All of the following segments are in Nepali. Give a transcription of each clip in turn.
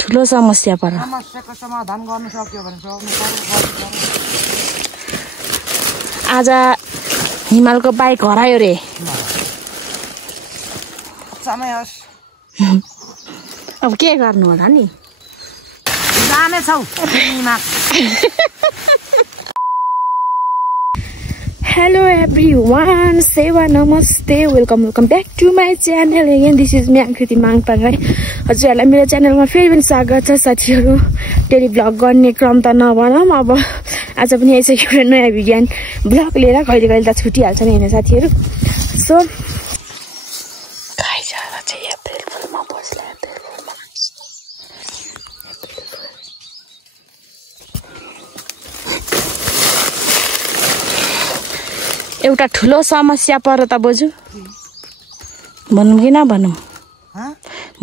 ठुलो समस्या पर समस्याको समाधान गर्न सक्यो भने आज हिमालको बाइक हरायो रे समय होस् अब के गर्नु होला नि जाने छौ Hello everyone, Sewa Namaste, welcome back to my channel again. This is me, Akriti Mangpan, right? हजुरहरुलाई मेरो च्यानलमा फेरि पनि स्वागत छ साथीहरु. डेली भ्लग गर्ने क्रम त नभनौं अब आज पनि आइसक्यो एउटा नयाँ भिडियो भ्लग लिएर कहिले कहिले त छुटिहाल्छ नि हैन साथीहरु. सो गाइस आज चाहिँ अप्रिल फुलमा बस्ला अप्रिल फुलमा एउटा ठुलो समस्या पर त बोजु भनौं कि नभनौं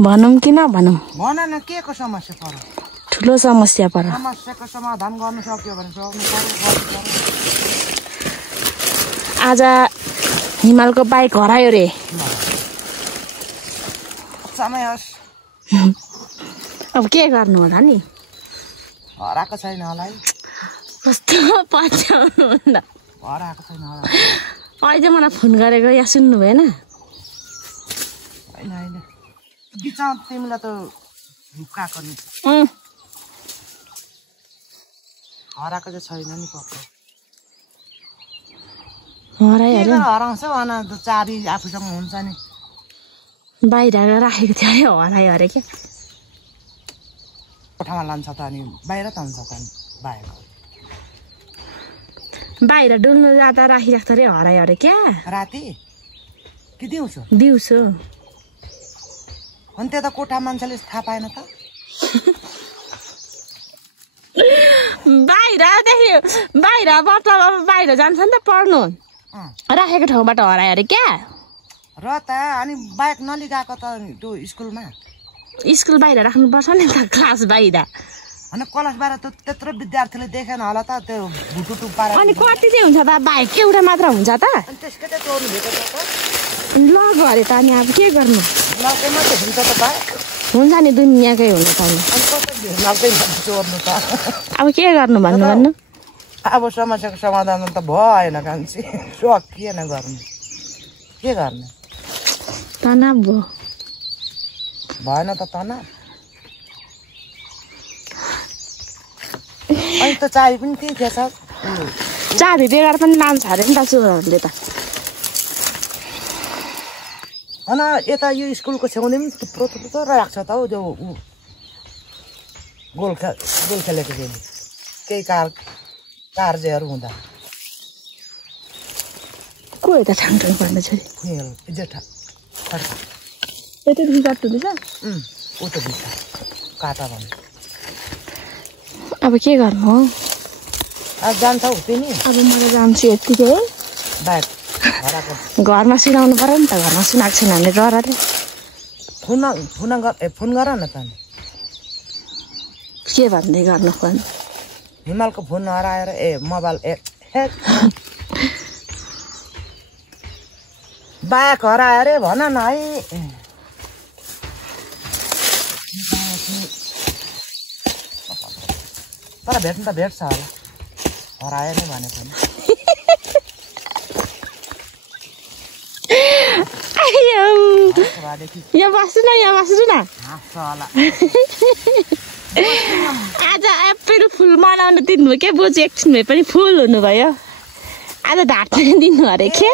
भनौं कि नभनौं भन न के को समस्या पर ठुलो समस्या पर समस्याको समाधान गर्न सक्यो भने आज हिमालको बाइक हरायो रे समय होस् अब के गर्नु होला नि हराएको छैन होला है कस्तो पछ्याउनु भन्दा हराएको छैन होला अहिले मलाई फोन गरेको या सुन्नु भएन हैन हैन बिचाउ तिमीलाई त रुकाको नि हराएको चाहिँ छैन नि पक्का हरायो रे हराउँछ भन चाबी आफूसँग हुन्छ नि बाहिर राखेको थियो हरायो अरे के कोठामा लान्छ त अनि बाहिर त हुन्छ त बाहिर डुल्नु जाँदा राखिराख्छ रे हरायो अरे क्या राति कि दिउँसो दिउँसो अनि त्यो त कोठा मान्छेले थाहा पाएन त बाहिरबाट बाहिर जान्छ नि त पढ्नु राखेको ठाउँबाट हरायो अरे क्या र त अनि बाइक नलिगाएको त त्यो स्कुलमा स्कुल बाहिर राख्नुपर्छ नि त क्लास बाहिर अनि क्लास बाहिर त त्यत्रो विद्यार्थीले देखेन होला त त्यो भुटुटु पारेर अनि कति चाहिँ हुन्छ त बाइक एउटा मात्र हुन्छ त अनि त्यसकै त चोर्नु भेट्छ त ल गरे त अनि अब के गर्नु लकै मात्रै हुन्छ त बाइक हुन्छ नि दुनियाँकै हुनु त अनि कसरी लकै चोर्नु त अब के गर्नु भन्नु अब समस्याको समाधान त भएन कान्छी सकिएन गर्नु के गर्ने तनाव भयो भएन त तनाव अनि त चाबी पनि त्यही थिएछ चाबी बेगर पनि लान्छ अरे नि त चोरहरूले त होइन यता यो स्कुलको छेउमा पनि थुप्रो राख्छ त हौ त्यो गोल खेलेको चाहिँ केही कार्यहरू हुँदा को यता ठाङठाङ पर्ने छ जेठा यता काट्नु दिन्छ ऊ त दिन्छ काटा भन्नु अब के गर्नु हो अब जान्छौ तिमी अब म त जान्छु यत्तिकै है बाइक घरमा सुनाउनु पर्यो नि त घरमा सुनाएको छैन भने डरले फोन गर न त के भन्दै गर्नु फोन हिमालको फोन हराएर मोबाइल बाइक हरायो अरे भन न है तर भेट्नु त भेट्छ होला हरायो नै भनेको यहाँ बस्नु न आज एप्रिल फुल मनाउनु दिनुभयो क्या बोजू एकछिन भए पनि फुल हुनुभयो आज ढाट्न दिनु अरे के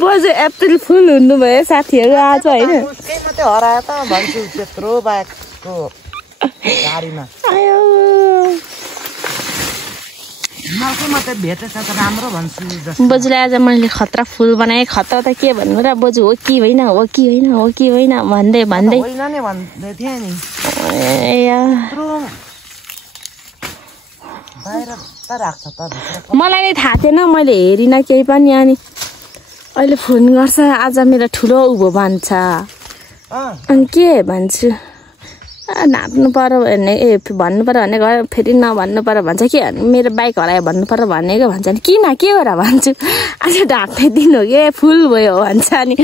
बोजू एप्रिल फुल हुनुभयो साथीहरू आज होइन मात्रै हरायो त भन्छु त्यत्रो बाइकको गाडीमा मात्रै भेटेछ त राम्रो भन्छु बोजूलाई आज मैले खतरा फुल बनाएँ खतरा त के भन्नु र बोजू हो कि होइन भन्दै होइन नि भन्दै थिएँ नि मलाई नै थाहा थिएन मैले हेरिनँ केही पनि अनि अहिले फोन गर्छ आज मेरो ठुलो उँभो भन्छ अनि के भन्छु नाप्नु पर्यो भने भन्नु पर्यो भने घर फेरि नभन्नु पर्यो भन्छ कि मेरो बाइक हरायो भन्नु पर्यो भनेको भन्छ नि किन के हो र भन्छु आज ढाक्ने दिन हो कि फुल भयो भन्छ नि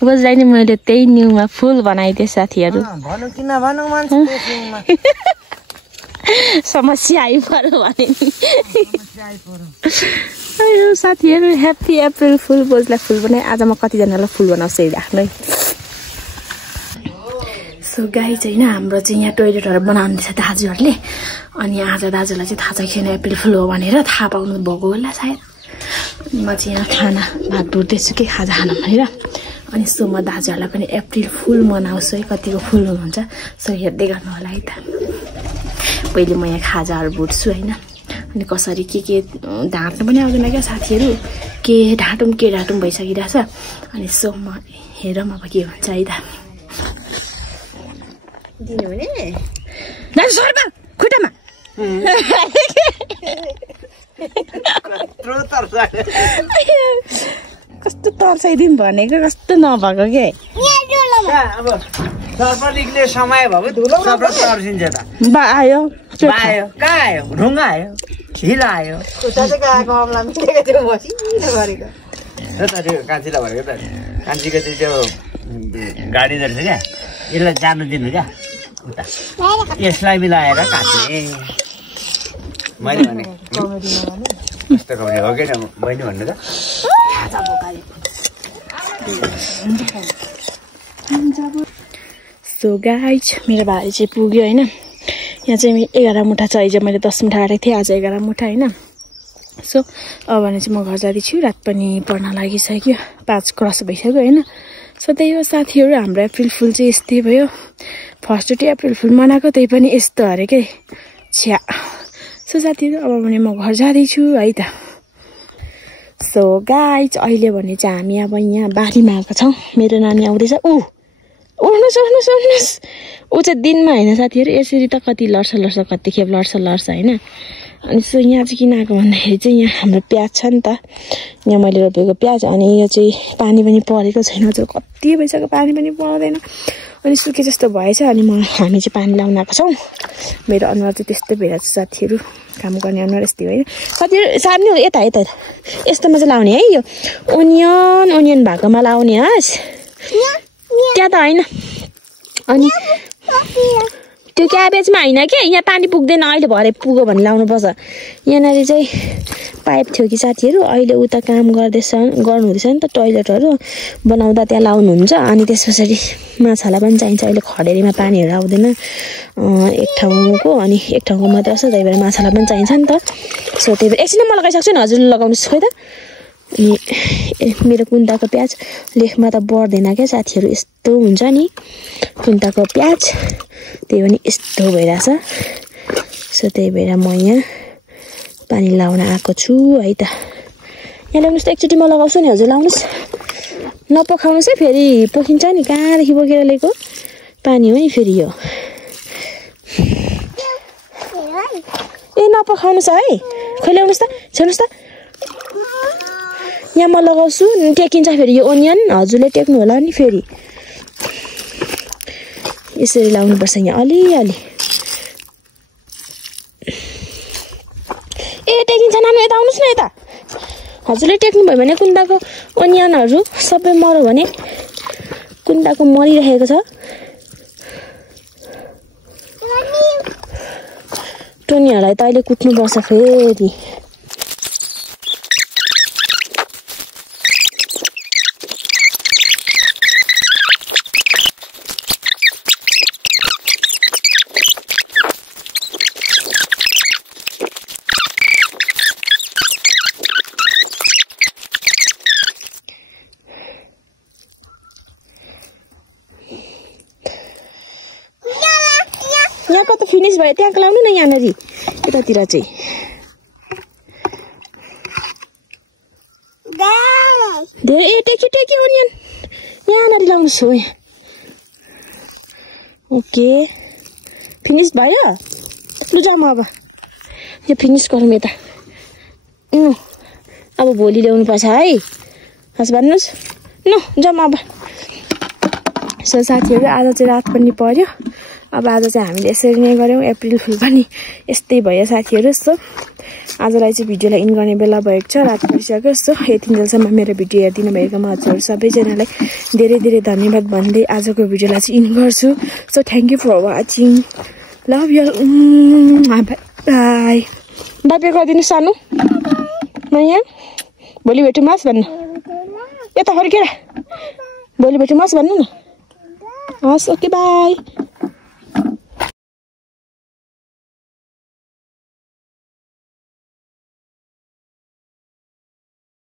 रोजलाई नि मैले त्यही न्युमा फुल बनाइदिएँ साथीहरू समस्या आइपर्यो भने नि साथीहरू ह्याप्पी अप्रिल फुल बोजलाई फुल बनाएँ आज म कतिजनालाई फुल बनाउँछु राख्नु सो गाई चाहिँ होइन हाम्रो चाहिँ यहाँ टोइलेटहरू बनाउँदैछ दाजुहरूले अनि आज दाजुलाई चाहिँ थाहा छैन अप्रिल फुल हो भनेर थाहा पाउनु भएको होला सायद अनि म चाहिँ यहाँ खाना भात भुट्दैछु कि खाजा खाना भनेर अनि सो म दाजुहरूलाई पनि अप्रिल फुल मनाउँछु है कतिको फुल हुनुहुन्छ सो हेर्दै गर्नु होला है त पहिले म यहाँ खाजाहरू भुट्छु होइन अनि कसरी के ढाँट्नु पनि आउँदैन क्या साथीहरू के ढाँटौँ भइसकिरहेछ अनि सो म हेरौँ अब के हुन्छ है त दिनुहुने खुट्टामा कस्तो तर्साइदिउँ भनेको कस्तो नभएको के सर्पलिकले समय भएको धुलो तर्सिन्छ त आयो कहाँ आयो ढुङ्गा आयो हिल आयो कान्छीलाई भनेको त कान्छीको चाहिँ त्यो गाडी रहेछ क्या यसलाई जानु दिनु क्या उता यसलाई मिलाएर काट्ने मैले भने कस्तो कमाउने हो कि बहिनी भन्नु त सो गाइज मेरो भाइ चाहिँ पुग्यो होइन यहाँ चाहिँ 11 मुठा छ हिजो मैले 10 मुठा आएको थिएँ आज 11 मुठा होइन सो अब भने चाहिँ म घर जाँदैछु रात पनि पर्न लागिसक्यो 5 क्रस भइसक्यो होइन सो त्यही हो साथीहरू हाम्रो अप्रिल फुल चाहिँ यस्तै भयो फर्स्ट अप्रिल फुल मनाएको त्यही पनि यस्तो अरे के छ्या सो साथीहरू अब भने म घर जाँदैछु है त सो गाइज अहिले भने चाहिँ हामी अब यहाँ बारीमा आएको छौँ मेरो नानी आउँदैछ उठ्नुहोस् ऊ चाहिँ दिनमा होइन साथीहरू यसरी त कति लड्छ कतिखेप लड्छ होइन अनि सो यहाँ चाहिँ किन आएको भन्दाखेरि चाहिँ यहाँ हाम्रो प्याज छ नि त यहाँ मैले रोपेको प्याज अनि यो चाहिँ पानी पनि परेको छैन हजुर कति भइसक्यो पानी पनि पर्दैन अनि सुके जस्तो भएछ अनि हामी चाहिँ पानी लाउन आएको छौँ मेरो अनुहार चाहिँ त्यस्तो भइरहेको छ साथीहरू काम गर्ने अनुहार यस्तै होइन साथीहरू सार्नु यता यस्तोमा चाहिँ लाउने है यो ओनियन भएकोमा लाउने हस् त्यहाँ त होइन अनि त्यो क्याबेजमा होइन के यहाँ पानी पुग्दैन अहिले भरे पुग्यो भने लाउनुपर्छ यहाँनिर चाहिँ पाइप थियो कि साथीहरू अहिले उता काम गर्नुहुँदैछ नि त टोइलेटहरू बनाउँदा त्यहाँ लाउनुहुन्छ अनि त्यस पछाडि माछालाई पनि चाहिन्छ अहिले खडेरीमा पानीहरू आउँदैन एक ठाउँको अनि एक ठाउँको मात्र छ त्यही भएर माछालाई पनि चाहिन्छ नि त सो त्यही भएर एकछिन म लगाइसक्छु नि हजुरले लगाउनुहोस् खोइ त अनि मेरो कुन्ताको प्याज लेखमा त बढ्दैन क्या साथीहरू यस्तो हुन्छ नि कुन्ताको प्याज त्यही पनि यस्तो भइरहेछ सो त्यही भएर म यहाँ पानी लाउन आएको छु है त यहाँ ल्याउनुहोस् त एकचोटि म लगाउँछु नि हजुर लाउनुहोस् नपखाउनुहोस् है फेरि पोखिन्छ नि कहाँदेखि बोकेर ल्याएको पानी हो नि फेरि यो ए नपखाउनुहोस् है खोइ ल्याउनुहोस् त छ्याउनुहोस् त यहाँ म लगाउँछु टेकिन्छ फेरि यो ओनियन हजुरले टेक्नु होला नि फेरि यसरी लाउनुपर्छ यहाँ अलिअलि ए टेकिन्छ नानु यता आउनुहोस् न यता हजुरले टेक्नुभयो भने कुन्दाको ओनियनहरू सबै मर्यो भने कुन्दाको मरिरहेको छ टोनीहरूलाई त अहिले कुट्नुपर्छ फेरि यहाँको त फिनिस भयो त्यहाँको लाउनु न यहाँनिर यतातिर चाहिँ धेरै टेक्यो ओनियन यहाँनिर लाउनुहोस् हो ओके फिनिस भयो लु जाऊँ अब यो फिनिस गरौँ यता अब भोलि ल्याउनु पर्छ है हस् भन्नुहोस् न जाऊँ अब सो सो साथीहरू आज चाहिँ रात पनि पर्यो अब आज चाहिँ हामीले यसरी नै गऱ्यौँ अप्रिल फुल पनि यस्तै भयो साथीहरू सो आजलाई चाहिँ भिडियोलाई इन गर्ने बेला भएको छ रात परिसक्यो सो यतिन्जेलसम्म मेरो भिडियो हेरिदिनु भएकोमा हजुरहरू सबैजनालाई धेरै धेरै धन्यवाद भन्दै आजको भिडियोलाई चाहिँ इन गर्छु so thank you for watching love you bye bye bye गरिदिनु सानो नयाँ भोलि भेटौँमास भन्नु यता फर्केर भोलि भेटौँमास भन्नु न हस् ओके बाई